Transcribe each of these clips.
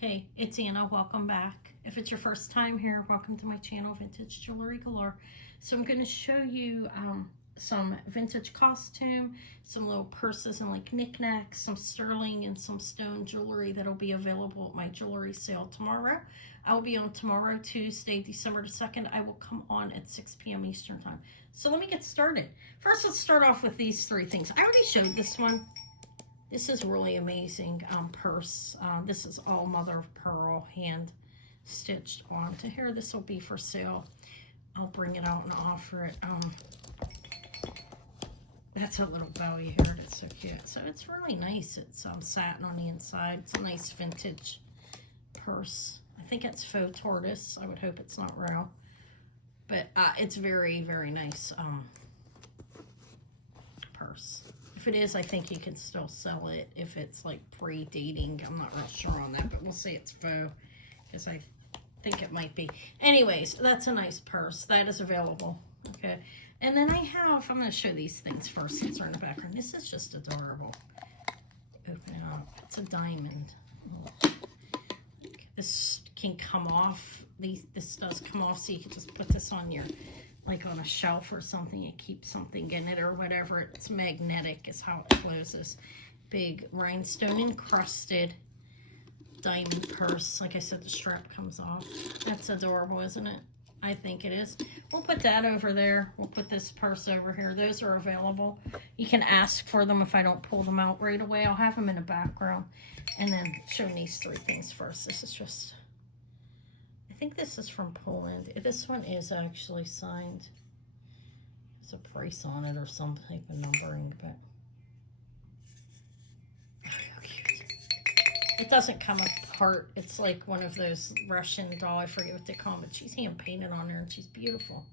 Hey, it's Anna. Welcome back. If it's your first time here, welcome to my channel, Vintage Jewelry Galore. So I'm going to show you some vintage costume, some little purses and like knickknacks, some sterling and some stone jewelry that'll be available at my jewelry sale tomorrow. I will be on tomorrow, Tuesday, December the 2nd. I will come on at 6 p.m. Eastern Time. So let me get started. First, let's start off with these three things. I already showed this one. This is really amazing purse. This is all mother of pearl hand stitched onto here. This will be for sale. I'll bring it out and offer it. That's a little belly here. That's so cute. So it's really nice. It's satin on the inside. It's a nice vintage purse. I think it's faux tortoise. I would hope it's not real. But it's very, very nice purse. If it is, I think you can still sell it if it's like pre-dating. I'm not real sure on that, but we'll say it's faux because I think it might be. Anyways, that's a nice purse. That is available. Okay. And then I'm going to show these things first since they're in the background. This is just adorable. Open it up. It's a diamond. This can come off. This does come off, so you can just put this on your, like on a shelf or something, and keep something in it or whatever. It's magnetic is how it closes. Big rhinestone encrusted diamond purse. Like I said, the strap comes off. That's adorable, isn't it? I think it is. We'll put that over there. We'll put this purse over here. Those are available. You can ask for them if I don't pull them out right away. I'll have them in the background. And then showing these three things first. This is just, I think this is from Poland. This one is actually signed. There's a price on it or some type of numbering, but how cute. It doesn't come apart. It's like one of those Russian doll. I forget what they call them, but she's hand painted on her and she's beautiful.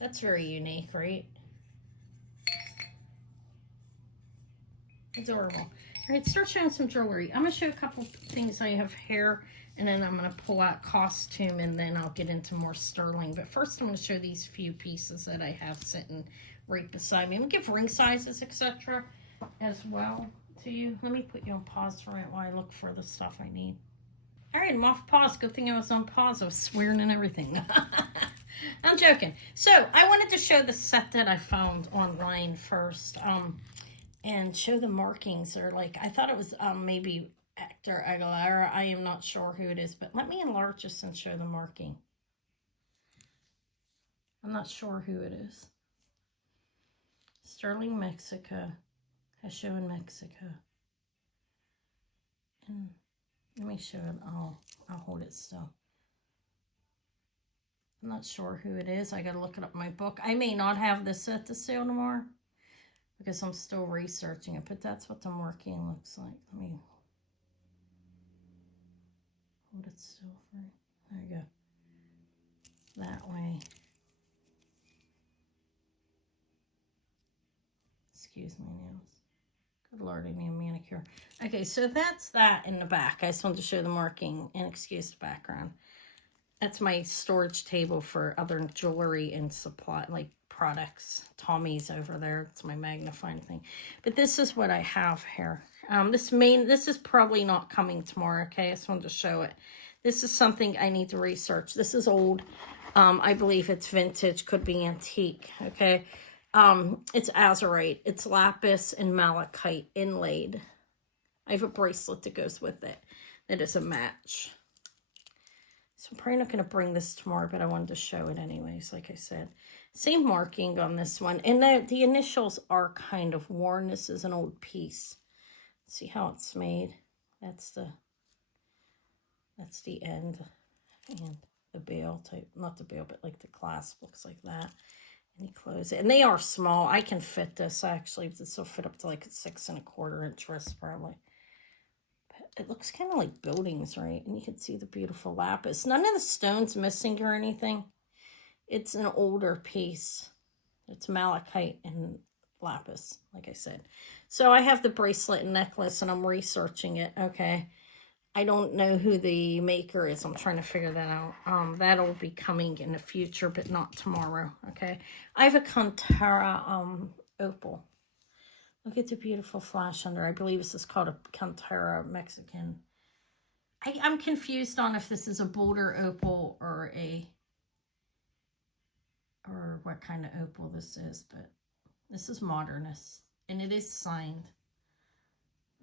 That's very unique, right? Adorable. All right, start showing some jewelry. I'm going to show a couple things. I have hair, and then I'm going to pull out costume, and then I'll get into more sterling. But first, I'm going to show these few pieces that I have sitting right beside me. I'm going to give ring sizes, etc. as well to you. Let me put you on pause for a minute while I look for the stuff I need. All right, I'm off pause. Good thing I was on pause. I was swearing and everything. I'm joking. So I wanted to show the set that I found online first. And show the markings. Or like, I thought it was maybe Hector Aguilera. I am not sure who it is, but let me enlarge this and show the marking. I'm not sure who it is. Sterling, Mexico. Hasho in Mexico. And let me show it. I'll hold it still. I'm not sure who it is. I got to look it up in my book. I may not have this at the sale tomorrow, because I'm still researching it, but that's what the marking looks like. Let me hold it still for you. There you go. That way. Excuse my nails. Good Lord, I need a manicure. Okay, so that's that in the back. I just wanted to show the marking and excuse the background. That's my storage table for other jewelry and supply, like products. Tommy's over there. It's my magnifying thing. But this is what I have here. This is probably not coming tomorrow, okay? I just wanted to show it. This is something I need to research. This is old. I believe it's vintage, could be antique, okay? It's azurite. It's lapis and malachite inlaid. I have a bracelet that goes with it that is a match. So I'm probably not going to bring this tomorrow, but I wanted to show it anyways, like I said. Same marking on this one. And the initials are kind of worn. This is an old piece. See how it's made? That's the end. And the bail type, not the bail, but like the clasp looks like that. And you close it. And they are small. I can fit this actually. This will fit up to like a 6 1/4 inch wrist probably. It looks kind of like buildings, right? And you can see the beautiful lapis. None of the stones missing or anything. It's an older piece. It's malachite and lapis, like I said. So I have the bracelet and necklace, and I'm researching it, okay? I don't know who the maker is. I'm trying to figure that out. That'll be coming in the future, but not tomorrow, okay? I have a Contara opal. Look at the beautiful flash under. I believe this is called a Cantera Mexican. I'm confused on if this is a Boulder opal or what kind of opal this is, but this is Modernist, and it is signed.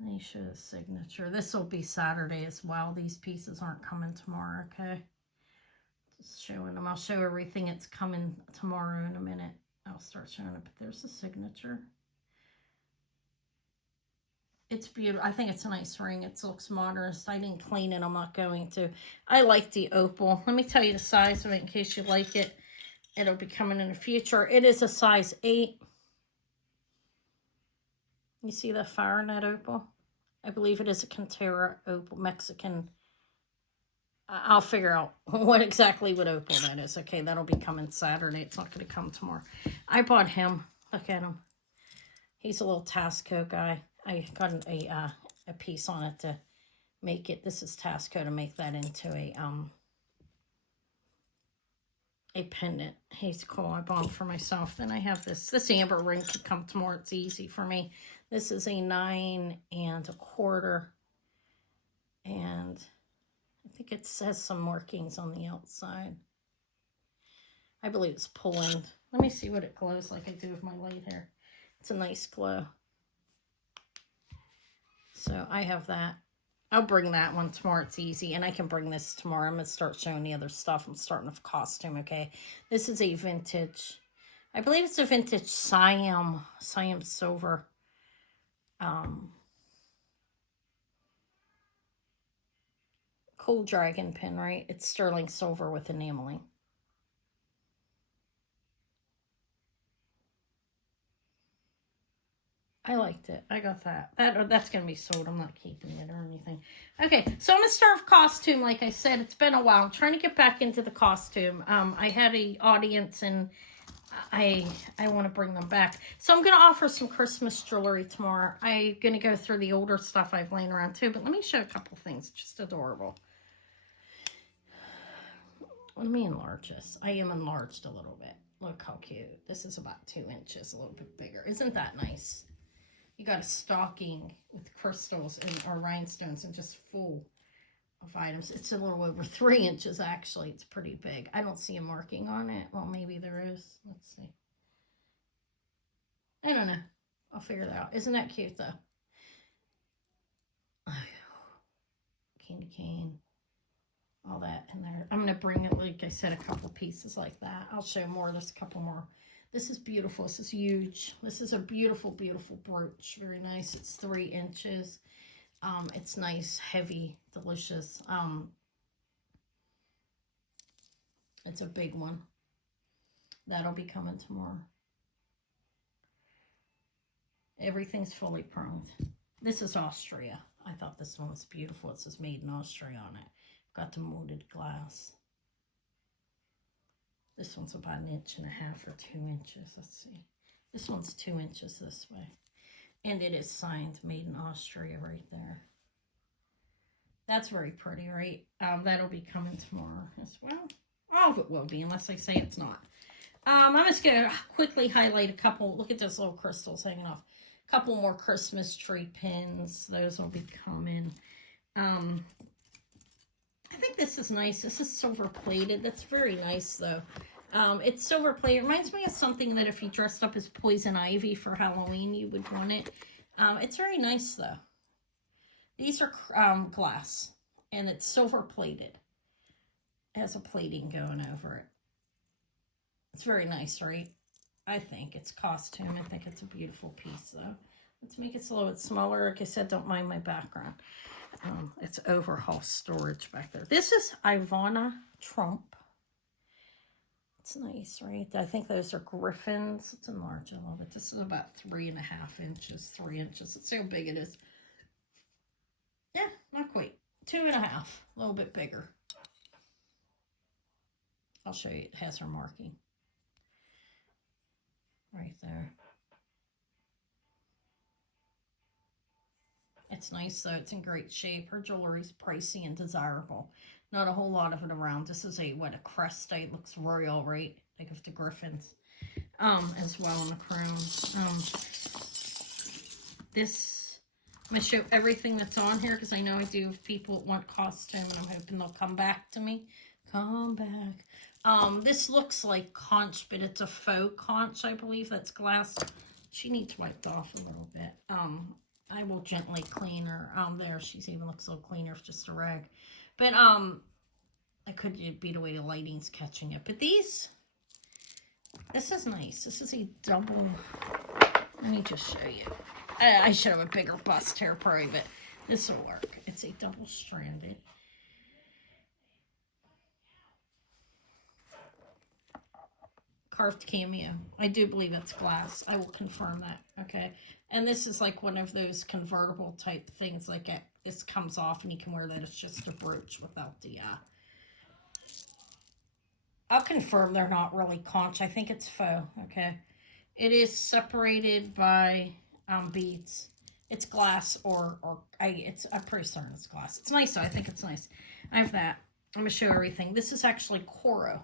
Let me show the signature. This will be Saturday as well. These pieces aren't coming tomorrow, okay? Just showing them. I'll show everything that's coming tomorrow in a minute. I'll start showing it, but there's the signature. It's beautiful. I think it's a nice ring. It looks Modernist. I didn't clean it. I'm not going to. I like the opal. Let me tell you the size of it in case you like it. It'll be coming in the future. It is a size 8. You see the fire in that opal? I believe it is a Cantera opal, Mexican. I'll figure out what opal that is. Okay, that'll be coming Saturday. It's not going to come tomorrow. I bought him. Look at him. He's a little Tasco guy. I got a piece on it to make it. This is Tasco to make that into a pendant. He's cool. I bought him for myself. Then I have this. This amber ring could come tomorrow. It's easy for me. This is a 9 1/4. And I think it says some markings on the outside. I believe it's Poland. Let me see what it glows like I do with my light hair. It's a nice glow. So I have that. I'll bring that one tomorrow. It's easy. And I can bring this tomorrow. I'm going to start showing the other stuff. I'm starting with costume, okay? This is a vintage. I believe it's a vintage Siam silver. Cool dragon pin, right? It's sterling silver with enameling. I liked it. I got that. That's going to be sold. I'm not keeping it or anything. Okay, so I'm going to start with costume. Like I said, it's been a while. I'm trying to get back into the costume. I had an audience, and I want to bring them back. So I'm going to offer some Christmas jewelry tomorrow. I'm going to go through the older stuff I've laying around too, but let me show a couple things. Just adorable. Let me enlarge this. I am enlarged a little bit. Look how cute. This is about 2 inches, a little bit bigger. Isn't that nice? You got a stocking with crystals or rhinestones and just full of items. It's a little over 3 inches, actually. It's pretty big. I don't see a marking on it. Well, maybe there is. Let's see. I don't know. I'll figure that out. Isn't that cute, though? Candy cane. All that in there. I'm going to bring it, like I said, a couple pieces like that. I'll show more. There's a couple more. This is beautiful. This is huge. This is a beautiful, beautiful brooch. Very nice. It's 3 inches. It's nice, heavy, delicious. It's a big one. That'll be coming tomorrow. Everything's fully pronged. This is Austria. I thought this one was beautiful. It says made in Austria on it. Got the molded glass. This one's about 1.5 inches or 2 inches. Let's see. This one's 2 inches this way. And it is signed made in Austria right there. That's very pretty, right? That'll be coming tomorrow as well. All of it will be, unless I say it's not. I'm just going to quickly highlight a couple. Look at those little crystals hanging off. A couple more Christmas tree pins. Those will be coming. I think this is nice. This is silver plated. That's very nice, though. It's silver plated. It reminds me of something that if you dressed up as Poison Ivy for Halloween, you would want it. It's very nice, though. These are glass, and it's silver plated. It has a plating going over it. It's very nice, right? I think it's costume. I think it's a beautiful piece, though. Let's make it a little bit smaller. Like I said, don't mind my background. It's overhaul storage back there. This is Ivana Trump. It's nice, right? I think those are griffins. It's enlarged a little bit. This is about 3.5 inches, 3 inches. Let's see how big it is. Yeah, not quite. 2.5, a little bit bigger. I'll show you. It has her marking right there. It's nice, though. It's in great shape. Her jewelry's pricey and desirable. Not a whole lot of it around. This is a crest. It looks royal, right? Like of the griffins. As well in the crown. this, I'm going to show everything that's on here because I know I do have people that want costume and I'm hoping they'll come back to me. Come back. This looks like conch, but it's a faux conch, I believe. That's glass. She needs wiped off a little bit. I will gently clean her. There, she's even looks a little cleaner if just a rag. But, I could be the way the lighting's catching it. But this is nice. This is a double, let me just show you. I should have a bigger bust here probably, but this will work. It's a double-stranded. Carved cameo. I do believe it's glass. I will confirm that, okay? And this is like one of those convertible type things, like this comes off and you can wear that. It's just a brooch without the, I'll confirm they're not really conch. I think it's faux, okay? It is separated by beads. It's glass I'm pretty certain it's glass. It's nice though. I think it's nice. I have that. I'm going to show everything. This is actually Coro.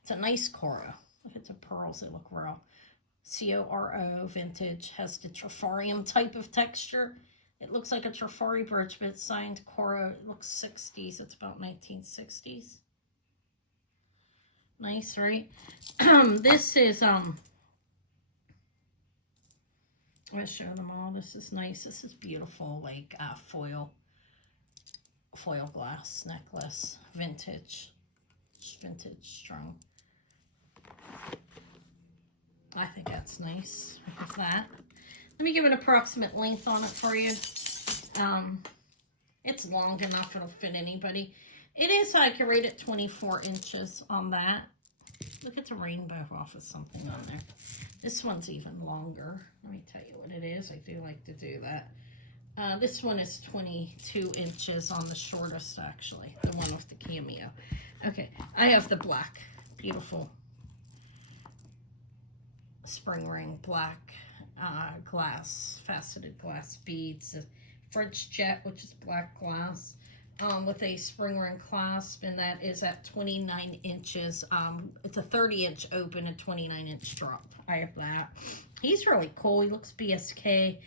It's a nice Coro. Look at the pearls. They look real. Coro vintage. Has the Trifarium type of texture. It looks like a Trifari brooch, but it's signed Coro. It looks 60s. It's about 1960s. Nice, right? This is, I'm going to show them all. This is nice. This is beautiful, like foil glass necklace. Vintage strung. I think that's nice. Look at that. Let me give an approximate length on it for you. It's long enough it'll fit anybody. It is, I can rate it 24 inches on that. Look at the rainbow off of something on there. This one's even longer. Let me tell you what it is. I do like to do that. This one is 22 inches on the shortest, actually. The one with the cameo. Okay, I have the black. Beautiful spring ring, black glass, faceted glass beads. French jet, which is black glass. With a spring ring clasp, and that is at 29 inches. It's a 30-inch open and 29-inch drop. I have that. He's really cool. He looks BSK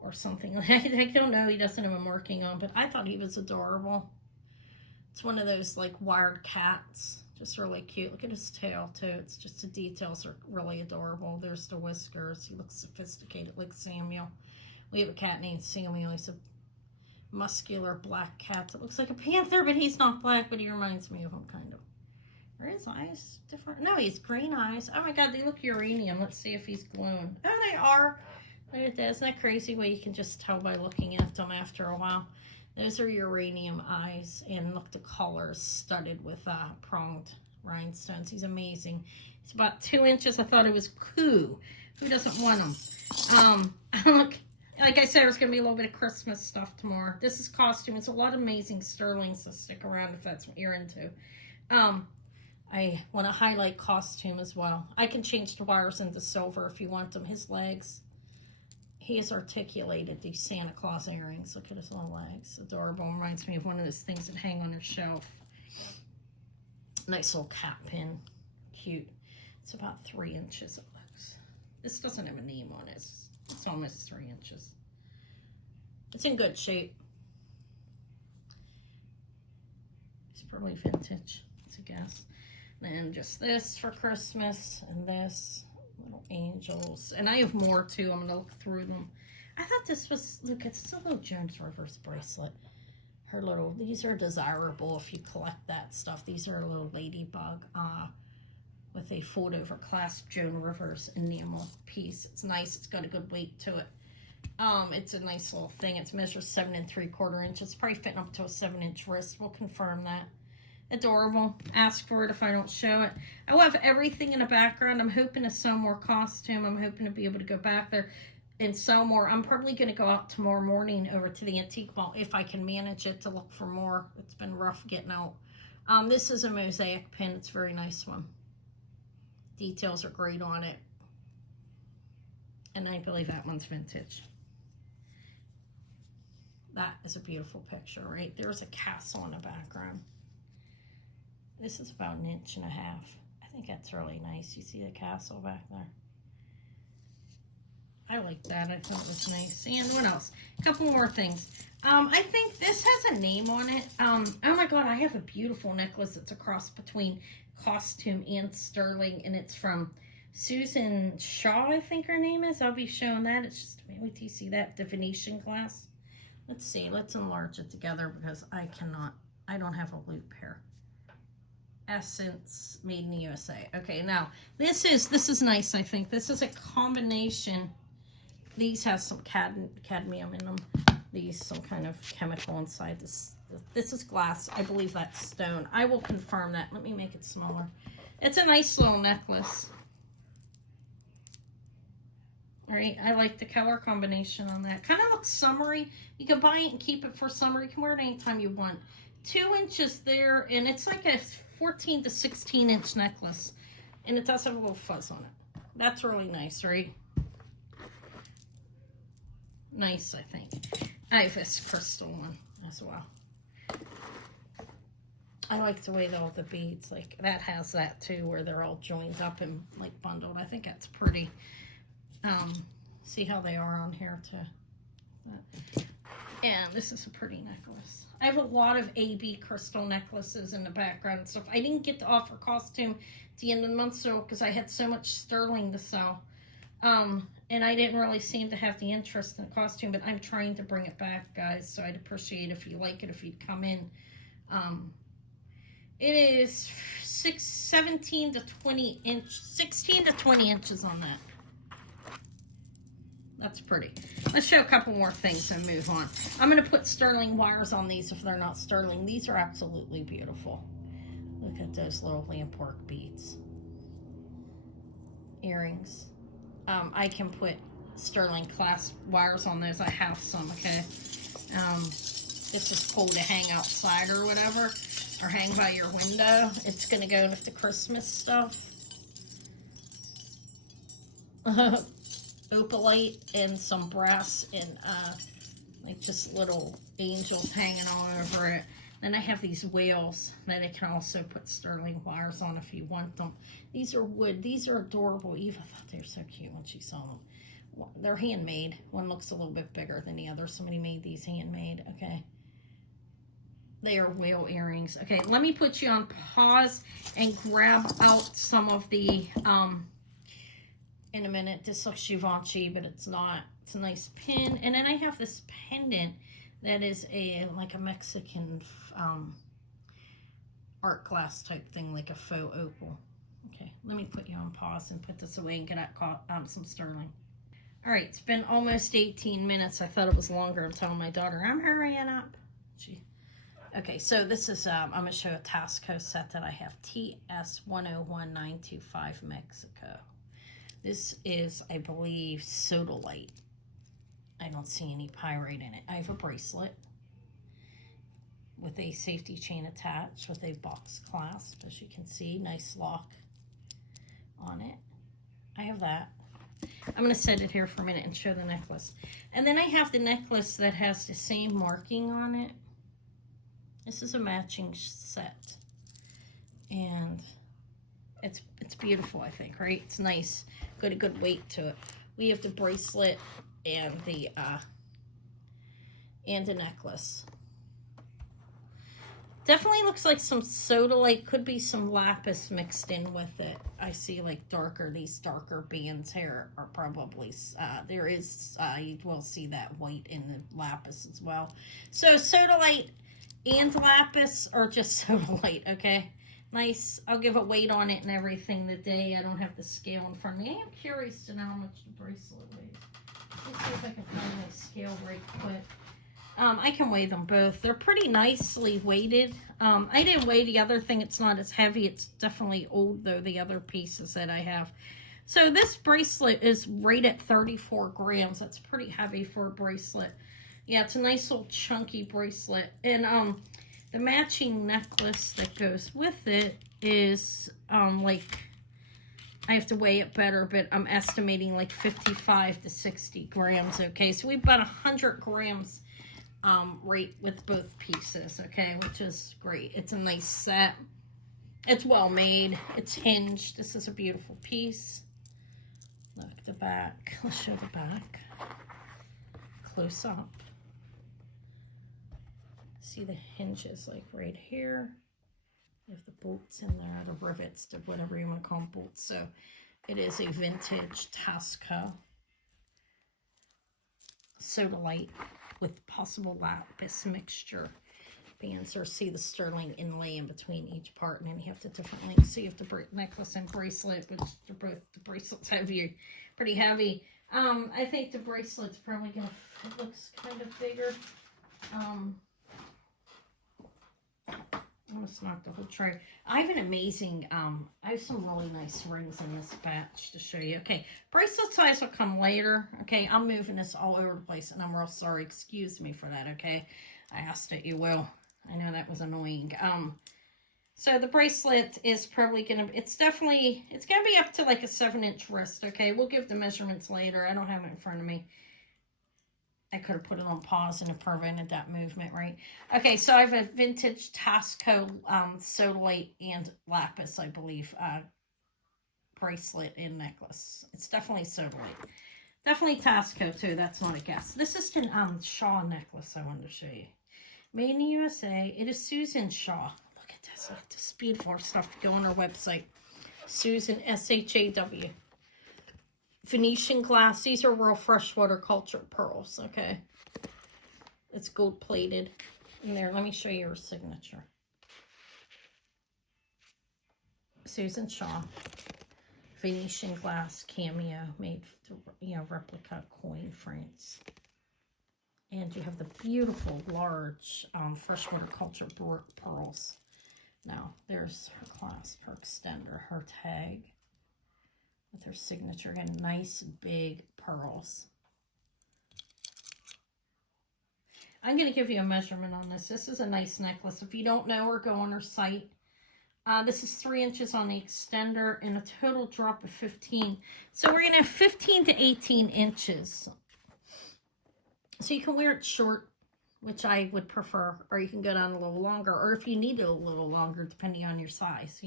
or something. I don't know. He doesn't have a marking on, but I thought he was adorable. It's one of those like wired cats. Just really cute. Look at his tail too. It's just the details are really adorable. There's the whiskers. He looks sophisticated like Samuel. We have a cat named Samuel. He's a muscular black cat that looks like a panther, but he's not black, but he reminds me of him kind of. Are his eyes different? No, he's green eyes. Oh my god, they look uranium. Let's see if he's glowing. Oh, they are. Look at that. Isn't that crazy way you can just tell by looking at them after a while? Those are uranium eyes, and look, the collar is studded with pronged rhinestones. He's amazing. He's about 2 inches. I thought it was cool. Who doesn't want him? Look. Like I said, there's going to be a little bit of Christmas stuff tomorrow. This is costume. It's a lot of amazing sterling, so stick around if that's what you're into. I want to highlight costume as well. I can change the wires into silver if you want them. His legs. He has articulated these Santa Claus earrings. Look at his little legs. Adorable. Reminds me of one of those things that hang on your shelf. Nice little cat pin. Cute. It's about 3 inches, it looks. This doesn't have a name on it. It's almost 3 inches. It's in good shape. It's probably vintage, it's a guess. And then just this for Christmas, and this, little angels. And I have more too, I'm gonna look through them. I thought this was, look, it's still a little Jones Rivers bracelet. Her little, these are desirable if you collect that stuff. These are a little ladybug, with a fold over clasp Joan Rivers enamel piece. It's nice. It's got a good weight to it. It's a nice little thing. It's measured 7 3/4 inches. It's probably fitting up to a 7-inch wrist. We'll confirm that. Adorable. Ask for it if I don't show it. I will have everything in the background. I'm hoping to sew more costume. I'm hoping to be able to go back there and sew more. I'm probably going to go out tomorrow morning over to the Antique Mall if I can manage it to look for more. It's been rough getting out. This is a mosaic pin. It's a very nice one. Details are great on it. And I believe that one's vintage. That is a beautiful picture, right? There's a castle in the background. This is about 1.5 inches. I think that's really nice. You see the castle back there? I like that. I thought it was nice. And what else? A couple more things. I think this has a name on it. Oh my god, I have a beautiful necklace. It's a cross between costume and sterling, and it's from Susan Shaw, I think her name is. I'll be showing that. It's just, wait till you see that, the Venetian glass. Let's see, let's enlarge it together because I don't have a loop here. Essence, made in the USA. Okay, now this is nice. I think this is a combination. These have some cadmium in them. These some kind of chemical inside this. This is glass. I believe that's stone. I will confirm that. Let me make it smaller. It's a nice little necklace. All right, I like the color combination on that. Kind of looks summery. You can buy it and keep it for summer. You can wear it anytime you want. 2 inches there, and it's like a 14 to 16 inch necklace, and it does have a little fuzz on it. That's really nice, right? Nice, I think. I have this crystal one as well. I like the way all the beads, like that has that too, where they're all joined up and like bundled. I think that's pretty. See how they are on here too. And this is a pretty necklace. I have a lot of AB crystal necklaces in the background and stuff. I didn't get to offer costume at the end of the month, so because I had so much sterling to sell. And I didn't really seem to have the interest in the costume, but I'm trying to bring it back, guys. So I'd appreciate if you like it, if you'd come in. It is 16 to 20 inches on that. That's pretty. Let's show a couple more things and move on. I'm going to put sterling wires on these if they're not sterling. These are absolutely beautiful. Look at those little lampwork beads. Earrings. I can put sterling clasp wires on those. I have some, okay? It's just cool to hang outside or whatever, or hang by your window. It's going to go with the Christmas stuff. Opalite and some brass and like just little angels hanging all over it. Then I have these whales that I can also put sterling wires on if you want them. These are wood. These are adorable. Eva thought they were so cute when she saw them. They're handmade. One looks a little bit bigger than the other. Somebody made these handmade. Okay. They are whale earrings. Okay, let me put you on pause and grab out some of the, in a minute. This looks Givenchy, but it's not. It's a nice pin. And then I have this pendant that is like a Mexican art glass type thing, like a faux opal. Okay, let me put you on pause and put this away and get out some sterling. All right, it's been almost 18 minutes. I thought it was longer. I'm telling my daughter, I'm hurrying up. Okay, so this is, I'm going to show a Tasco set that I have. TS101925 Mexico. This is, I believe, Sodalite. I don't see any pyrite in it. I have a bracelet with a safety chain attached with a box clasp, as you can see. Nice lock on it. I have that. I'm going to set it here for a minute and show the necklace. And then I have the necklace that has the same marking on it. This is a matching set. And it's beautiful, I think, right? It's nice. Got a good weight to it. We have the bracelet and the necklace. Definitely looks like some sodalite. Could be some lapis mixed in with it. I see like these darker bands here are probably, there is, you will see that white in the lapis as well. So sodalite and lapis are just sodalite, okay? Nice. I'll give a weight on it and everything today. I don't have the scale in front of me. I am curious to know how much the bracelet weighs. Let's see if I can find my scale right quick. I can weigh them both. They're pretty nicely weighted. I didn't weigh the other thing. It's not as heavy. It's definitely old, though, the other pieces that I have. So this bracelet is right at 34 grams. That's pretty heavy for a bracelet. Yeah, it's a nice little chunky bracelet. And the matching necklace that goes with it is like, I have to weigh it better, but I'm estimating like 55 to 60 grams, okay? So we've got 100 grams right with both pieces, okay? Which is great. It's a nice set. It's well made. It's hinged. This is a beautiful piece. Look at the back. I'll show the back. Close up. See the hinges like right here. You have the bolts in there, the rivets, the whatever you want to call them, bolts. So it is a vintage Tasco Sodalite with possible lapis mixture bands, or see the sterling inlay in between each part, and then you have the different links. So you have the necklace and bracelet, which are both, the bracelet's heavy, pretty heavy. I think the bracelet's probably gonna, it looks kind of bigger. Almost knocked the whole tray. I have an amazing, I have some really nice rings in this batch to show you. Okay, bracelet size will come later. Okay, I'm moving this all over the place, and I'm real sorry. Excuse me for that, okay? I asked that you will. I know that was annoying. So the bracelet is probably gonna, it's gonna be up to like a 7-inch wrist, okay? We'll give the measurements later. I don't have it in front of me. I could have put it on pause and it prevented that movement, right? Okay, so I have a vintage Tasco Sodalite and lapis, I believe, bracelet and necklace. It's definitely Sodalite. Definitely Tasco too, that's not a guess. This is the Shaw necklace I wanted to show you. Made in the USA. It is Susan Shaw. Look at this. Look at this beautiful stuff to go on our website. Susan, S-H-A-W. Venetian glass. These are real freshwater cultured pearls, okay? It's gold plated. In there, let me show you her signature. Susan Shaw. Venetian glass cameo made to, replica coin frames. And you have the beautiful, large, freshwater cultured pearls. Now, there's her clasp, her extender, her tag with her signature. Again, nice, big pearls. I'm going to give you a measurement on this. This is a nice necklace. If you don't know her, go on her site. This is 3 inches on the extender and a total drop of 15. So we're going to have 15 to 18 inches. So you can wear it short, which I would prefer, or you can go down a little longer, or if you need it a little longer, depending on your size,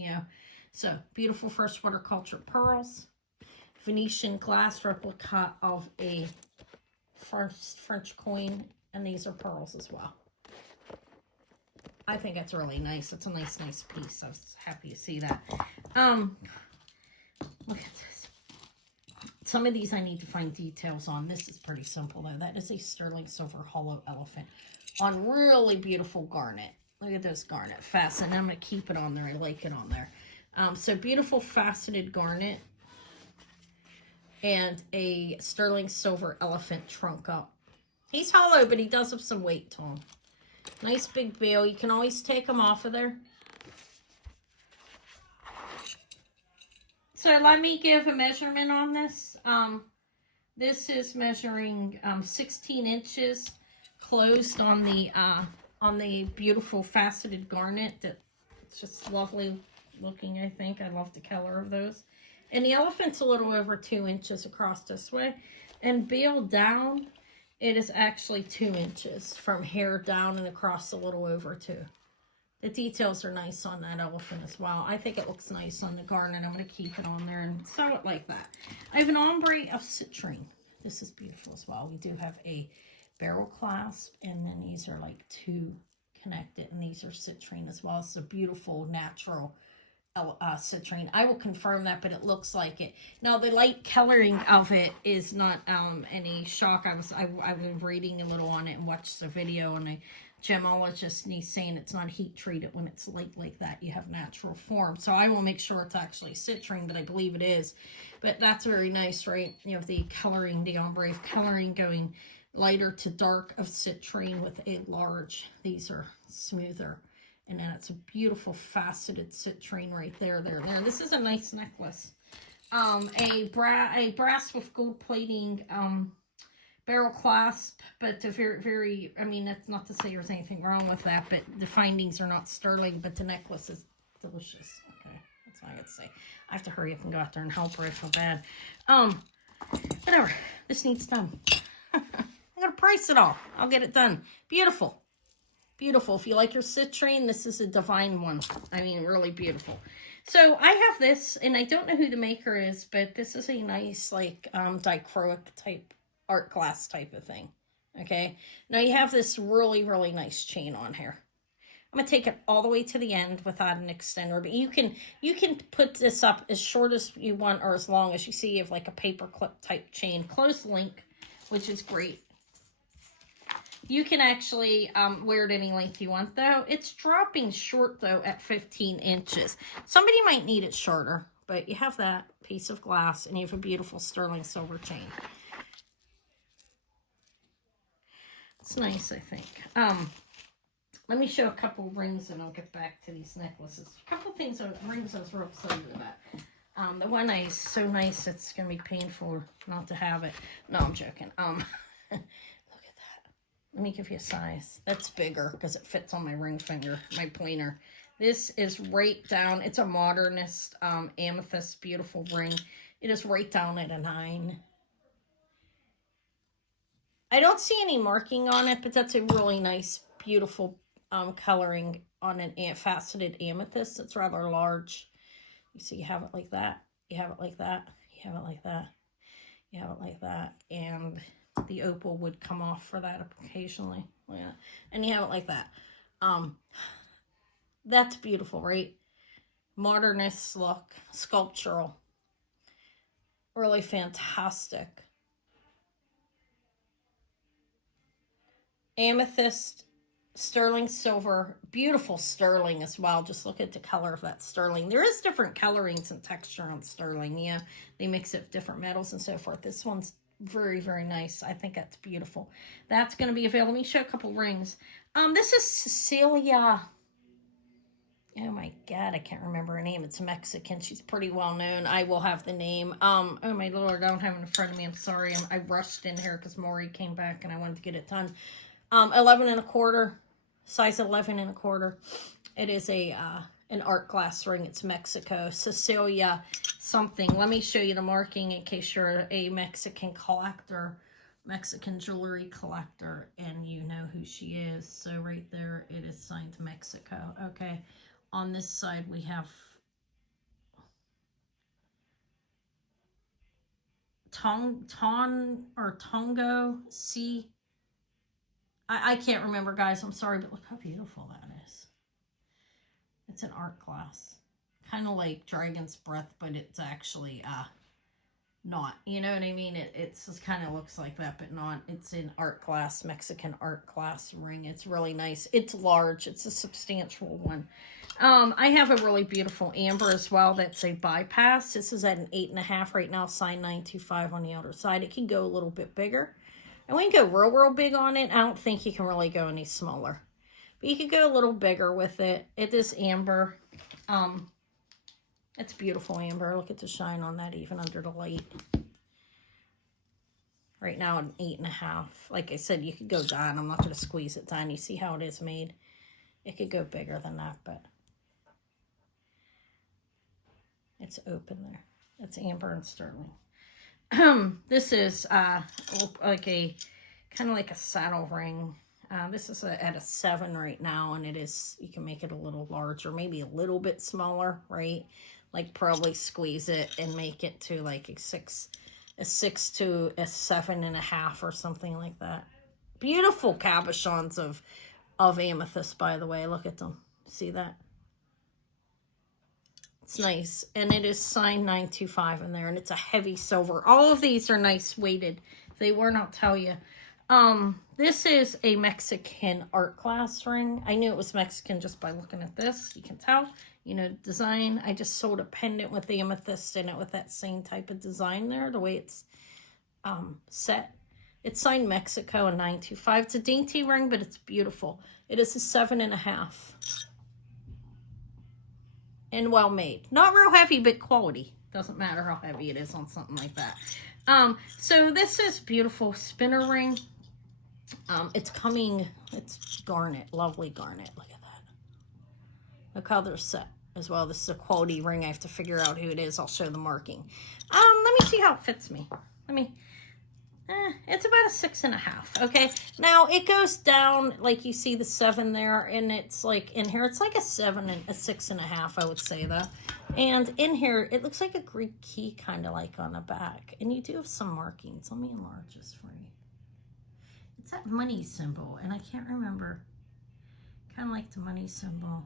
So, beautiful freshwater cultured pearls. Venetian glass replica of a French coin, and these are pearls as well. I think it's really nice. It's a nice piece. I was happy to see that. Look at this. Some of these I need to find details on. This is pretty simple, though. That is a sterling silver hollow elephant on really beautiful garnet. Look at this garnet. Faceted. I'm going to keep it on there. I like it on there. So beautiful faceted garnet. And a sterling silver elephant trunk up. He's hollow, but he does have some weight to him. Nice big bail. You can always take them off of there. So let me give a measurement on this. This is measuring 16 inches closed on the beautiful faceted garnet. That it's just lovely looking, I think. I love the color of those. And the elephant's a little over 2 inches across this way. And bailed down, it is actually 2 inches from hair down and across a little over 2. The details are nice on that elephant as well. I think it looks nice on the garnet. I'm going to keep it on there and sew it like that. I have an ombre of citrine. This is beautiful as well. We do have a barrel clasp, and then these are like 2 connected, and these are citrine as well. It's a beautiful natural citrine. I will confirm that, but it looks like it. Now, the light coloring of it is not any shock. I was reading a little on it and watched the video, and a gemologist, and he's saying it's not heat treated when it's light like that. You have natural form. So I will make sure it's actually citrine, but I believe it is. But that's very nice, right? You have the coloring, the ombre coloring going lighter to dark of citrine with a large. These are smoother. And then it's a beautiful faceted citrine right there. This is a nice necklace. A brass with gold plating barrel clasp, but the very, I mean, that's not to say there's anything wrong with that, but the findings are not sterling, but the necklace is delicious. Okay, that's all I got to say. I have to hurry up and go out there and help her. I feel bad. Whatever. This needs done. I'm going to price it all. I'll get it done. Beautiful. Beautiful. If you like your citrine, this is a divine one. I mean, really beautiful. So I have this, and I don't know who the maker is, but this is a nice, like, dichroic type, art glass type of thing. Okay. Now you have this really, really nice chain on here. I'm gonna take it all the way to the end without an extender, but you can put this up as short as you want or as long as you see. You have like a paper clip type chain, close link, which is great. You can actually wear it any length you want, though. It's dropping short, though, at 15 inches. Somebody might need it shorter, but you have that piece of glass, and you have a beautiful sterling silver chain. It's nice, I think. Let me show a couple rings, and I'll get back to these necklaces. A couple things, rings I was real excited about. The one is so nice, it's going to be painful not to have it. No, I'm joking. Let me give you a size. That's bigger because it fits on my ring finger, my pointer. This is right down. It's a modernist amethyst, beautiful ring. It is right down at a 9. I don't see any marking on it, but that's a really nice, beautiful coloring on an faceted amethyst. It's rather large. You see, you have it like that. You have it like that. You have it like that. You have it like that. And the opal would come off for that occasionally. Yeah. And you have it like that. That's beautiful, right? Modernist look, sculptural. Really fantastic. Amethyst, sterling silver, beautiful sterling as well. Just look at the color of that sterling. There is different colorings and texture on sterling. Yeah, they mix it with different metals and so forth. This one's very, very nice. I think that's beautiful. That's going to be available. Let me show a couple rings. This is Cecilia. Oh my God, I can't remember her name. It's Mexican. She's pretty well known. I will have the name. Oh my Lord, I don't have it in front of me. I'm sorry. I rushed in here because Maury came back and I wanted to get it done. 11 1/4, size 11 1/4. It is an art glass ring. It's Mexico. Cecilia something. Let me show you the marking in case you're a Mexican collector, Mexican jewelry collector, and you know who she is. So right there, it is signed Mexico. Okay. On this side, we have Tongo C. I can't remember, guys. I'm sorry, but look how beautiful that is. It's an art glass. Kind of like Dragon's Breath, but it's actually not. You know what I mean? It just kind of looks like that, but not. It's an art glass, Mexican art glass ring. It's really nice. It's large. It's a substantial one. I have a really beautiful amber as well. That's a bypass. This is at an 8.5 right now, signed 925 on the outer side. It can go a little bit bigger. And when you go real big on it, I don't think you can really go any smaller. But you could go a little bigger with it. It is amber. It's beautiful amber. Look at the shine on that even under the light. Right now an 8.5. Like I said, you could go down. I'm not going to squeeze it down. You see how it is made? It could go bigger than that, but it's open there. It's amber and sterling. This is like a kind of like a saddle ring. This is at a 7 right now, and it is, you can make it a little larger, maybe a little bit smaller, right? Like probably squeeze it and make it to like a 6 to a 7.5 or something like that. Beautiful cabochons of amethyst, by the way. Look at them. See that? It's nice. And it is signed 925 in there, and it's a heavy silver. All of these are nice weighted. If they weren't, I'll tell you. This is a Mexican art glass ring. I knew it was Mexican just by looking at this. You can tell, you know, design. I just sold a pendant with the amethyst in it with that same type of design there, the way it's set. It's signed Mexico in 925. It's a dainty ring, but it's beautiful. It is a 7.5. And well made. Not real heavy, but quality. Doesn't matter how heavy it is on something like that. So this is beautiful spinner ring. It's garnet, lovely garnet. Look at that. Look how they're set as well. This is a quality ring. I have to figure out who it is. I'll show the marking. Let me see how it fits me. It's about a 6.5. Okay, now it goes down, like you see the 7 there, and it's like in here it's like a 7 and a 6.5, I would say, though. And in here it looks like a Greek key, kind of like on the back, and you do have some markings. Let me enlarge this for you. It's that money symbol, and I can't remember, kind of like the money symbol.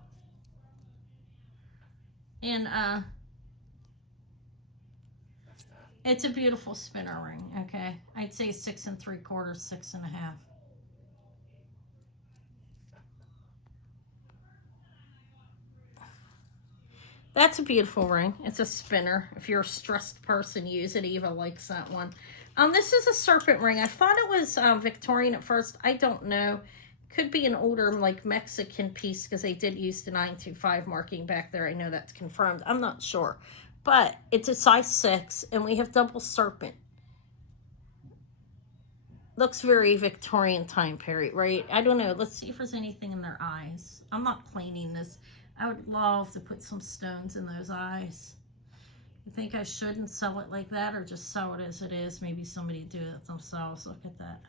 And it's a beautiful spinner ring, okay? I'd say 6 3/4, 6.5. That's a beautiful ring. It's a spinner. If you're a stressed person, use it. Eva likes that one. This is a serpent ring. I thought it was Victorian at first. I don't know. Could be an older, like, Mexican piece, because they did use the 925 marking back there. I know that's confirmed. I'm not sure. But it's a size 6, and we have double serpent. Looks very Victorian time period, right? I don't know. Let's see if there's anything in their eyes. I'm not cleaning this. I would love to put some stones in those eyes. You think I shouldn't sell it like that, or just sell it as it is? Maybe somebody do it themselves. Look at that.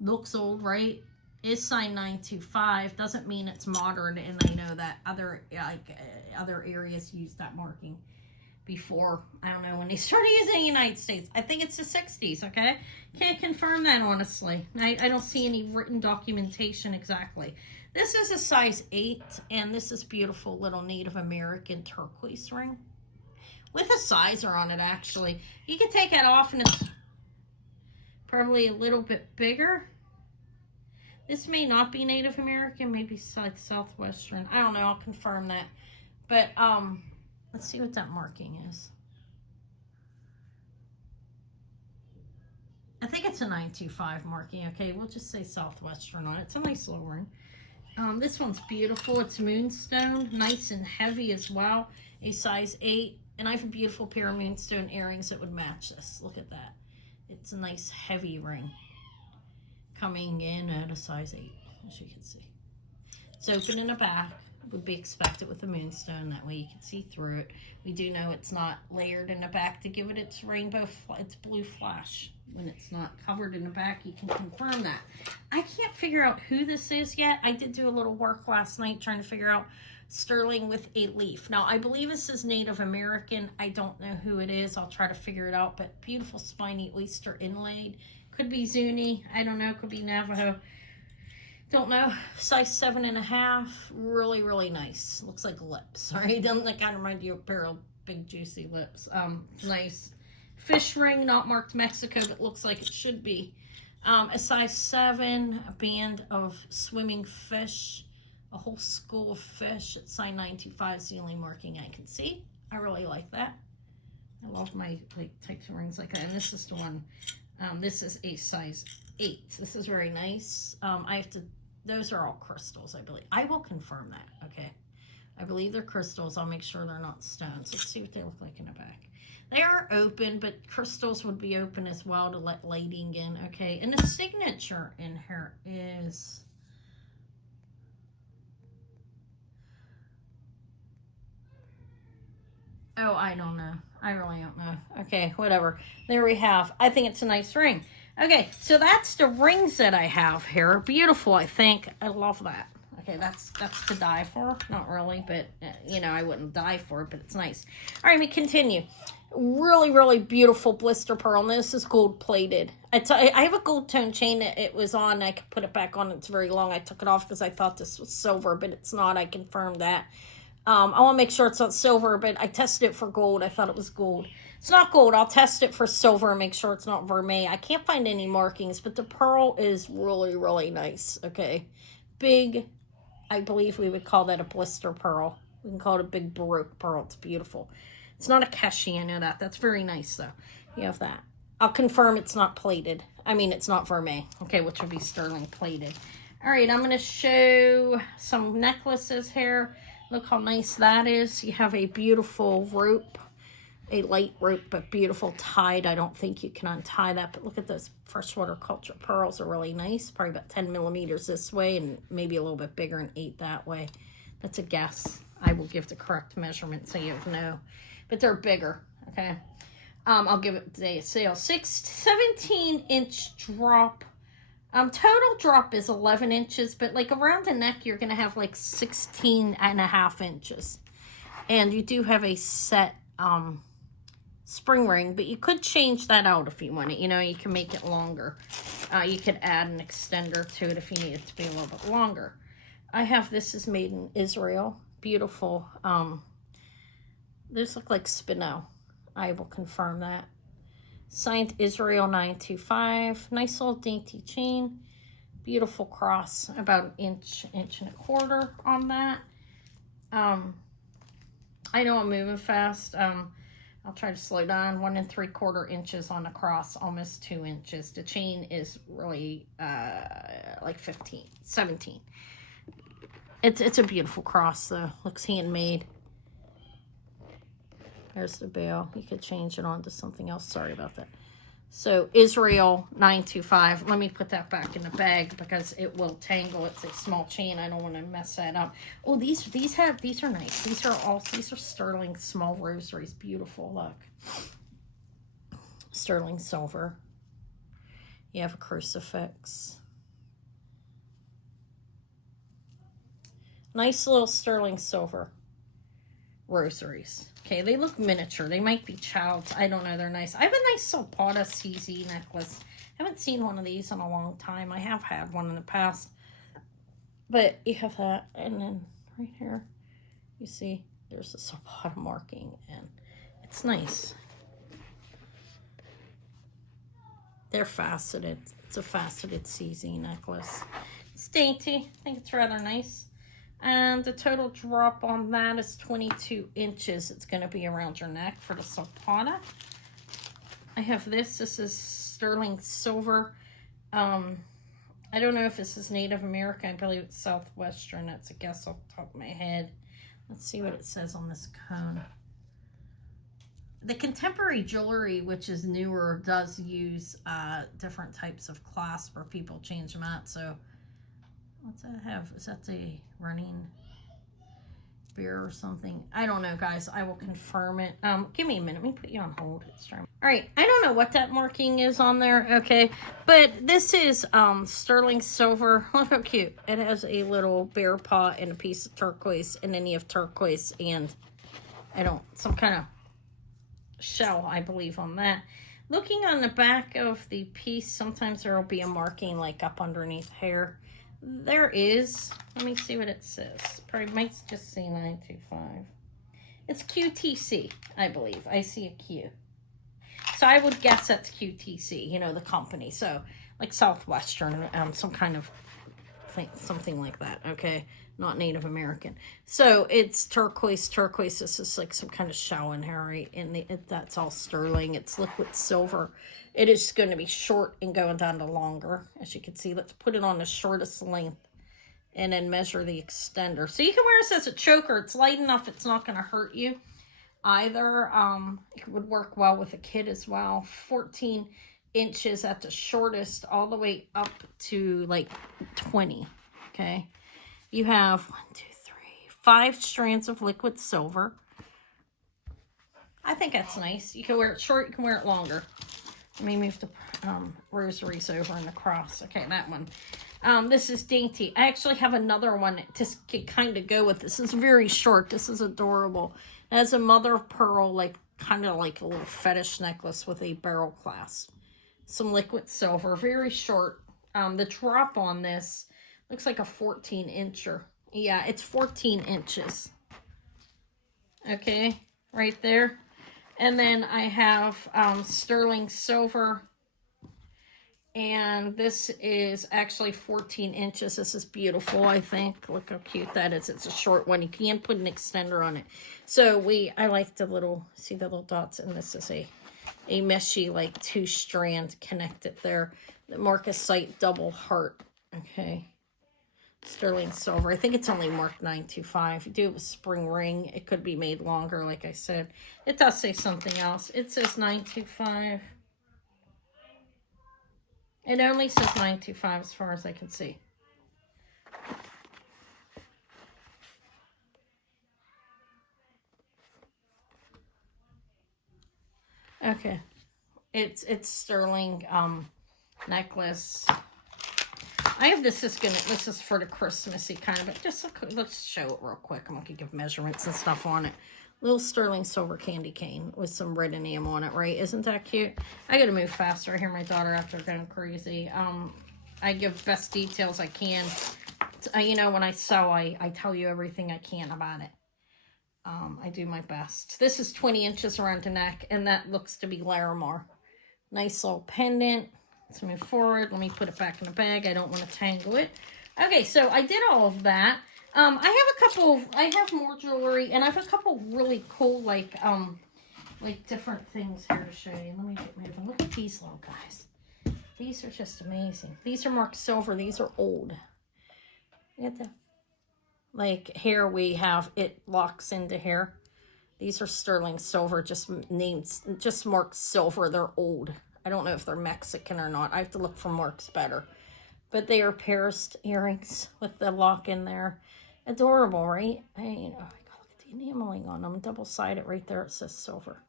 Looks old, right? Is signed 925. Doesn't mean it's modern, and I know that other areas use that marking before. I don't know when they started using it in the United States. I think it's the 60s, okay? Can't confirm that, honestly. I don't see any written documentation exactly. This is a size 8, and this is beautiful little Native American turquoise ring with a sizer on it, actually. You can take that off, and it's probably a little bit bigger. This may not be Native American, maybe like Southwestern. I don't know. I'll confirm that. But let's see what that marking is. I think it's a 925 marking. Okay, we'll just say Southwestern on it. It's a nice little ring. This one's beautiful. It's moonstone, nice and heavy as well. A size 8. And I have a beautiful pair of moonstone earrings that would match this. Look at that. It's a nice heavy ring. Coming in at a size 8, as you can see. It's open in the back. Would be expected with a moonstone. That way you can see through it. We do know it's not layered in the back to give it its rainbow, its blue flash. When it's not covered in the back, you can confirm that. I can't figure out who this is yet. I did do a little work last night trying to figure out sterling with a leaf. Now, I believe this is Native American. I don't know who it is. I'll try to figure it out. But beautiful spiny oyster inlaid. Could be Zuni. I don't know. Could be Navajo. Don't know. Size 7.5. Really, really nice. Looks like lips. Right? Doesn't that kind of remind you of a pair of big juicy lips? Nice fish ring, not marked Mexico, but looks like it should be. A size 7. A band of swimming fish. A whole school of fish. It's size 925 is the only marking I can see. I really like that. I love my types of rings like that. And this is the one. This is a size 8. This is very nice. Those are all crystals, I believe. I will confirm that, okay? I believe they're crystals. I'll make sure they're not stones. Let's see what they look like in the back. They are open, but crystals would be open as well to let lighting in, okay? And the signature in here is... Oh, I don't know. I really don't know. Okay, whatever. There we have. I think it's a nice ring. Okay, so that's the rings that I have here. Beautiful, I think. I love that. Okay, that's to die for. Not really, but, you know, I wouldn't die for it, but it's nice. All right, let me continue. Really, really beautiful blister pearl. And this is gold plated. I have a gold tone chain that it was on. I could put it back on. It's very long. I took it off because I thought this was silver, but it's not. I confirmed that. I want to make sure it's not silver, but I tested it for gold. I thought it was gold. It's not gold. I'll test it for silver and make sure it's not vermeil. I can't find any markings, but the pearl is really, really nice. Okay. Big, I believe we would call that a blister pearl. We can call it a big Baroque pearl. It's beautiful. It's not a Keshi, I know that. That's very nice, though. You have that. I'll confirm it's not plated. I mean, it's not vermeil. Okay, which would be sterling plated. All right, I'm going to show some necklaces here. Look how nice that is. You have a beautiful rope, a light rope, but beautiful tied. I don't think you can untie that, but look at those freshwater culture pearls are really nice. Probably about 10 millimeters this way and maybe a little bit bigger and 8 that way. That's a guess. I will give the correct measurement so you know. But they're bigger, okay? I'll give it today a sale. 17-inch drop. Total drop is 11 inches, but like around the neck, you're going to have like 16.5 inches. And you do have a set, spring ring, but you could change that out if you want it. You know, you can make it longer. You could add an extender to it if you need it to be a little bit longer. I have, this is made in Israel. Beautiful. Those look like Spinel. I will confirm that. Signed Israel 925. Nice little dainty chain. Beautiful cross. About an inch and a quarter on that. I know I'm moving fast. I'll try to slow down. 1 3/4 inches on the cross, almost 2 inches. The chain is really like 17. It's a beautiful cross though. Looks handmade. There's the bail. You could change it on to something else. Sorry about that. So Israel 925. Let me put that back in the bag because it will tangle. It's a small chain. I don't want to mess that up. Oh, these are nice. These are sterling small rosaries. Beautiful. Look. Sterling silver. You have a crucifix. Nice little sterling silver rosaries. Okay, they look miniature. They might be child's. I don't know. They're nice. I have a nice Zapata CZ necklace. I haven't seen one of these in a long time. I have had one in the past. But you have that. And then right here, you see there's a Zapata marking. And it's nice. They're faceted. It's a faceted CZ necklace. It's dainty. I think it's rather nice. And the total drop on that is 22 inches. It's going to be around your neck for the Zapata. I have this. This is sterling silver. I don't know if this is Native American. I believe it's Southwestern. That's a guess off the top of my head. Let's see what it says on this cone. The contemporary jewelry, which is newer, does use different types of clasp where people change them out. So what's that have? Is that the running beer or something? I don't know, guys. I will confirm it. Give me a minute. Let me put you on hold. It's trying. All right. I don't know what that marking is on there. Okay. But this is sterling silver. Look how cute. It has a little bear paw and a piece of turquoise. And then you have turquoise and some kind of shell, I believe, on that. Looking on the back of the piece, sometimes there will be a marking like up underneath hair. There is. Let me see what it says. Probably might just say 925. It's QTC, I believe. I see a Q. So I would guess that's QTC, you know, the company. So like Southwestern, some kind of thing, something like that, okay? Not Native American. So it's turquoise. This is like some kind of shell in here, right? And that's all sterling. It's liquid silver. It is going to be short and going down to longer, as you can see. Let's put it on the shortest length and then measure the extender. So you can wear this as a choker. It's light enough. It's not going to hurt you either. It would work well with a kid as well. 14 inches at the shortest, all the way up to like 20, okay? You have 5 strands of liquid silver. I think that's nice. You can wear it short, you can wear it longer. Let me move the rosaries over in the cross. Okay, that one. This is dainty. I actually have another one to kind of go with this. This is very short. This is adorable. It has a mother of pearl, like kind of like a little fetish necklace with a barrel clasp. Some liquid silver, very short. The drop on this looks like a 14-incher. Yeah, it's 14 inches. Okay, right there. And then I have sterling silver. And this is actually 14 inches. This is beautiful, I think. Look how cute that is. It's a short one. You can't put an extender on it. So I like the little, see the little dots? And this is a meshy, like 2-strand connected there. The Marcasite double heart. Okay. Sterling silver. I think it's only marked 925. You do have a spring ring. It could be made longer, like I said. It does say something else. It says 925. It only says 925 as far as I can see. Okay. It's sterling necklace. I have this is for the Christmassy kind of, but just let's show it real quick. I'm gonna give measurements and stuff on it. Little sterling silver candy cane with some red enamel on it, right? Isn't that cute? I gotta move faster. I hear my daughter out there going crazy. I give best details I can. You know, when I sew, I tell you everything I can about it. I do my best. This is 20 inches around the neck, and that looks to be Larimar. Nice little pendant. Let's move forward. Let me put it back in the bag. I don't want to tangle it. Okay, so I did all of that. I have more jewelry, and I have a couple really cool, like different things here to show you. Let me get moving. Look at these little guys. These are just amazing. These are marked silver. These are old. Look at that. Like here we have, it locks into here. These are sterling silver, just marked silver. They're old. I don't know if they're Mexican or not. I have to look for marks better. But they are pierced earrings with the lock in there. Adorable, right? Oh my God, look at the enameling on them. Double-sided right there. It says silver.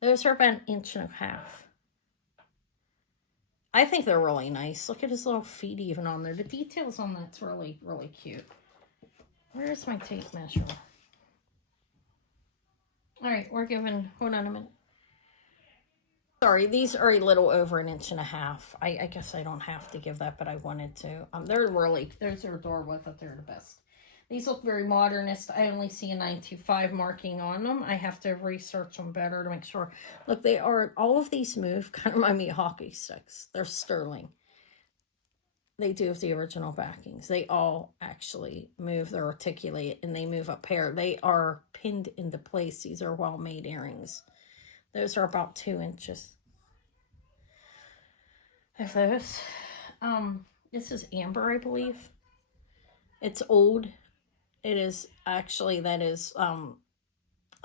Those are about 1.5 inches. I think they're really nice. Look at his little feet even on there. The details on that's really, really cute. Where's my tape measure? All right, we're giving, hold on a minute. Sorry, these are a little over 1.5 inches. I guess I don't have to give that, but I wanted to. Those are adorable. I thought they were the best. These look very modernist. I only see a 925 marking on them. I have to research them better to make sure. Look, all of these move, kind of remind me of hockey sticks. They're sterling. They do have the original backings. They all actually move. They're articulate, and they move up here. They are pinned into place. These are well-made earrings. Those are about 2 inches. Of those. This is amber, I believe. It's old. It is actually, that is,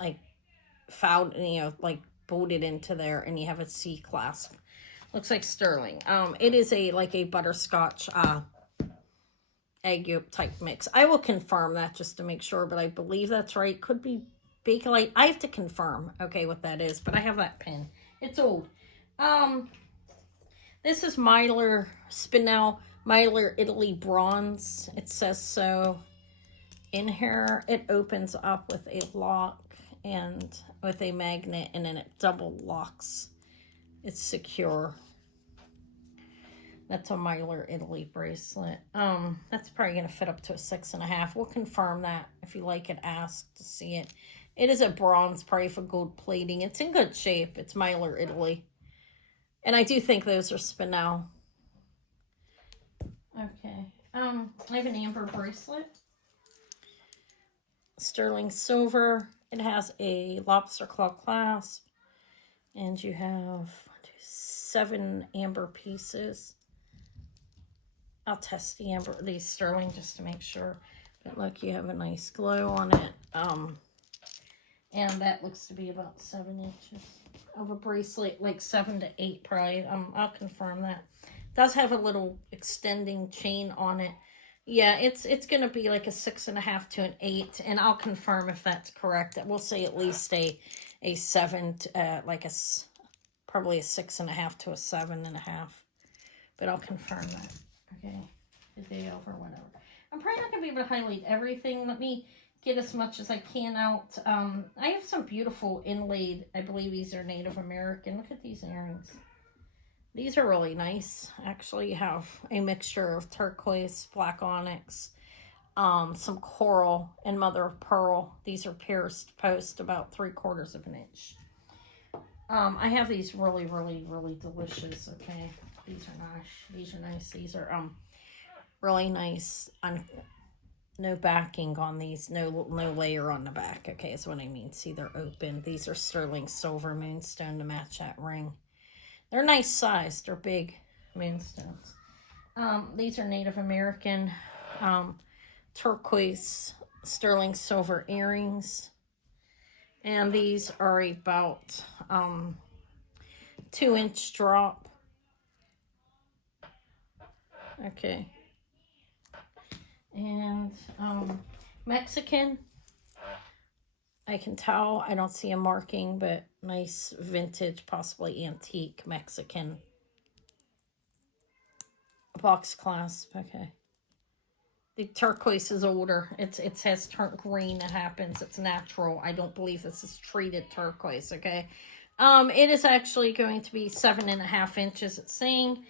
like, fouled, like, bolted into there, and you have a C clasp. Looks like sterling. It is like a butterscotch, egg yolk type mix. I will confirm that just to make sure, but I believe that's right. Could be Bakelite. I have to confirm, okay, what that is, but I have that pin. It's old. This is Mylar Spinel, Mylar Italy Bronze. It says so in here. It opens up with a lock and with a magnet, and then it double locks. It's secure. That's a Mylar Italy bracelet. That's probably going to fit up to a 6.5. We'll confirm that. If you like it, ask to see it. It is a bronze, probably for gold plating. It's in good shape. It's Mylar Italy. And I do think those are Spinel. Okay. I have an amber bracelet. Sterling silver. It has a lobster claw clasp. And you have 7 amber pieces. I'll test these sterling just to make sure. But look, you have a nice glow on it. And that looks to be about 7 inches of a bracelet, like 7 to 8 probably. I'll confirm that. It does have a little extending chain on it. Yeah, it's going to be like a 6.5 to an 8, and I'll confirm if that's correct. We'll say at least a 7, like probably a 6.5 to a 7.5. But I'll confirm that. Okay, the day over, whatever. I'm probably not going to be able to highlight everything. Let me get as much as I can out. I have some beautiful inlaid, I believe these are Native American. Look at these earrings. These are really nice. Actually, you have a mixture of turquoise, black onyx, some coral, and mother of pearl. These are pierced post about 3/4 of an inch. I have these really, really, really delicious. Okay, these are nice. These are nice. These are really nice. No backing on these. No layer on the back. Okay, is what I mean. See, they're open. These are sterling silver moonstone to match that ring. They're nice size. They're big moonstones. These are Native American turquoise sterling silver earrings. And these are about 2-inch drop. Okay. And Mexican. I can tell. I don't see a marking, but nice vintage, possibly antique Mexican box clasp. Okay. The turquoise is older. It says turn green. It happens. It's natural. I don't believe this is treated turquoise. Okay. It is actually going to be 7.5 inches. It's saying,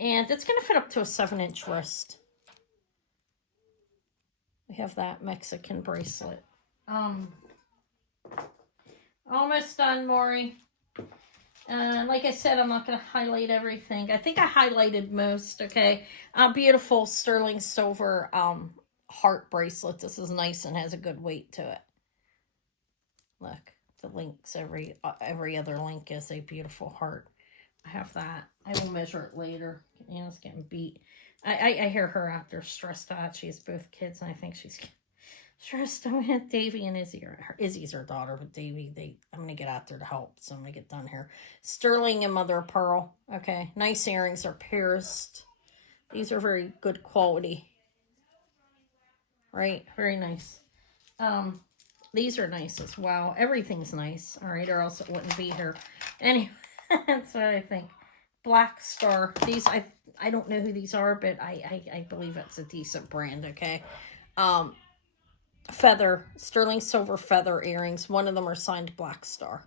and it's going to fit up to a 7-inch wrist. We have that Mexican bracelet. Almost done, Maury. Like I said, I'm not going to highlight everything. I think I highlighted most, okay? Beautiful sterling silver heart bracelet. This is nice and has a good weight to it. Look, the links, every other link is a beautiful heart. I have that. I will measure it later. Anna's getting beat. I hear her out there stressed out. She has both kids, and I think she's stressed. I'm gonna Davy and Izzy. Izzy's her daughter, but Davy, I'm gonna get out there to help. So I'm gonna get done here. Sterling and mother of pearl. Okay, nice earrings are pierced. These are very good quality. Right, very nice. These are nice as well. Everything's nice. All right, or else it wouldn't be here. Anyway, that's what I think. Black Star. These I don't know who these are, but I believe it's a decent brand. Okay. Feather, sterling silver feather earrings. One of them are signed Black Star.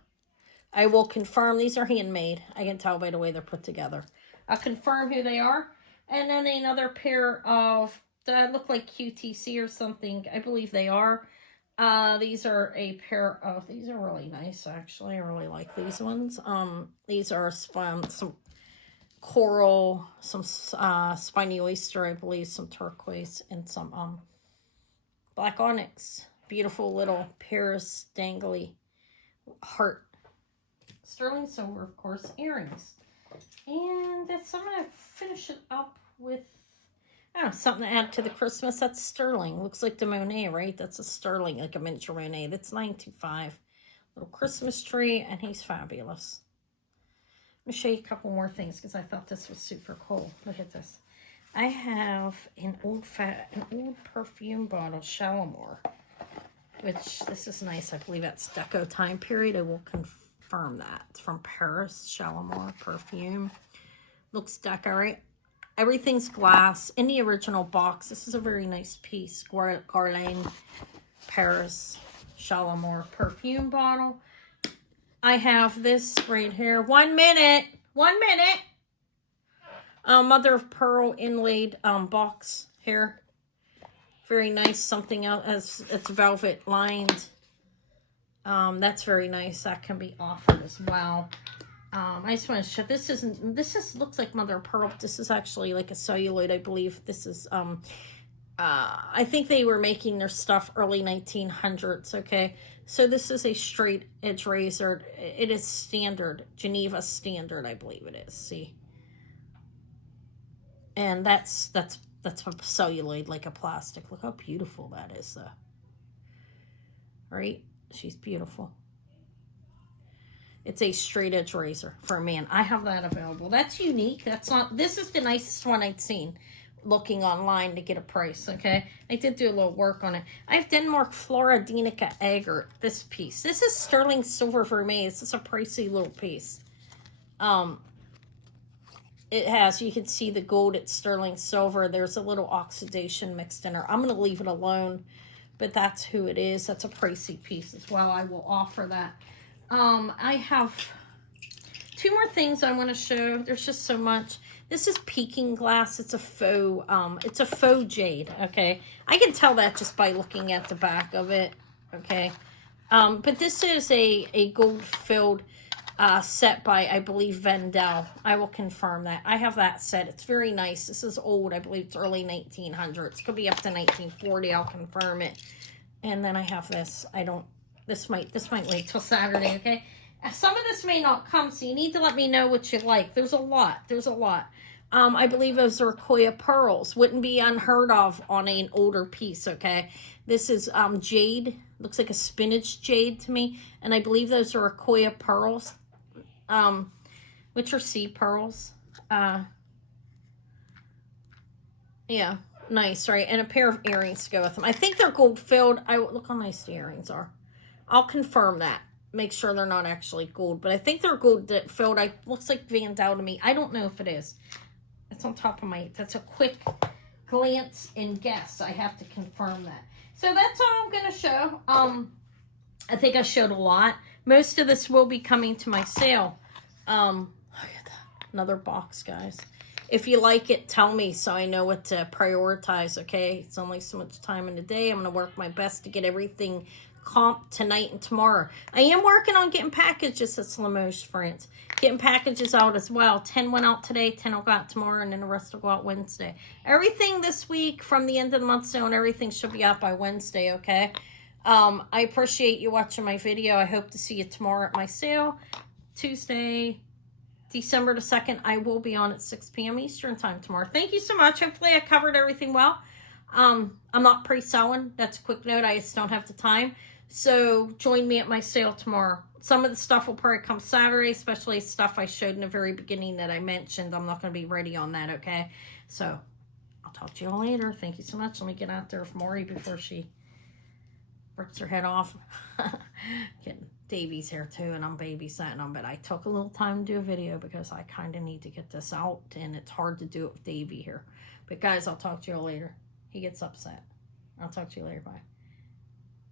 I will confirm these are handmade. I can tell by the way they're put together. I'll confirm who they are. And then another pair of, that look like QTC or something. I believe they are. These are a pair of, these are really nice actually. I really like these ones. These are some coral, some spiny oyster, I believe, some turquoise, and some black onyx. Beautiful little Paris dangly heart. Sterling silver, of course, earrings. And that's, I'm going to finish it up with, something to add to the Christmas. That's sterling. Looks like the Monet, right? That's a sterling, like a miniature Monet. That's $9.25. Little Christmas tree, and he's fabulous. Let me show you a couple more things because I thought this was super cool. Look at this. I have an old perfume bottle, Shalimar, which this is nice. I believe that's Deco time period. I will confirm that. It's from Paris, Shalimar perfume. Looks Deco, right? Everything's glass in the original box. This is a very nice piece. Guerlain, Paris, Shalimar perfume bottle. I have this right here. 1 minute. 1 minute. Mother of pearl inlaid box here. Very nice. Something else. It's velvet lined. That's very nice. That can be offered as well. I just want to show. This looks like mother of pearl. But this is actually like a celluloid, I believe. This is I think they were making their stuff early 1900s. Okay, so this is a straight edge razor. It is standard, Geneva standard, I believe it is. See, and that's a celluloid, like a plastic. Look how beautiful that is, though. Right? She's beautiful. It's a straight edge razor for a man. I have that available. That's unique. That's not. This is the nicest one I'd seen. Looking online to get a price, okay? I did do a little work on it. I have Denmark Floridnica Agate, this piece. This is sterling silver for me. This is a pricey little piece. It has, you can see the gold, it's sterling silver. There's a little oxidation mixed in there. I'm going to leave it alone, but that's who it is. That's a pricey piece as well. I will offer that. I have 2 more things I want to show. There's just so much. This is Peking glass. It's a faux jade, okay? I can tell that just by looking at the back of it, okay? But this is a gold-filled set by, I believe, Vendel. I will confirm that. I have that set. It's very nice. This is old. I believe it's early 1900s. Could be up to 1940. I'll confirm it. And then I have this. This might wait till Saturday, okay? Some of this may not come, so you need to let me know what you like. There's a lot. I believe those are Koya pearls. Wouldn't be unheard of on an older piece, okay? This is jade. Looks like a spinach jade to me. And I believe those are Koya pearls, which are sea pearls. Yeah, nice, right? And a pair of earrings to go with them. I think they're gold-filled. Look how nice the earrings are. I'll confirm that. Make sure they're not actually gold, but I think they're gold filled. Looks like Vandal to me. I don't know if it is. It's on top of my, that's a quick glance and guess. I have to confirm that. So that's all I'm going to show. I think I showed a lot. Most of this will be coming to my sale. Look at that. Another box, guys. If you like it, tell me so I know what to prioritize, okay? It's only so much time in the day. I'm going to work my best to get everything comp tonight and tomorrow. I am working on getting packages at Limoges, France. Getting packages out as well. 10 went out today, 10 will go out tomorrow, and then the rest will go out Wednesday. Everything this week from the end of the month zone, everything should be out by Wednesday, okay? I appreciate you watching my video. I hope to see you tomorrow at my sale. Tuesday, December the 2nd, I will be on at 6 p.m. Eastern time tomorrow. Thank you so much. Hopefully I covered everything well. I'm not pre-selling. That's a quick note. I just don't have the time. So join me at my sale tomorrow. Some of the stuff will probably come Saturday, especially stuff I showed in the very beginning that I mentioned. I'm not going to be ready on that, okay? So I'll talk to you all later. Thank you so much. Let me get out there with Maury before she rips her head off. Getting Davy's here too, and I'm babysitting them, but I took a little time to do a video because I kind of need to get this out, and it's hard to do it with Davy here. But guys, I'll talk to you all later. He gets upset. I'll talk to you later. Bye.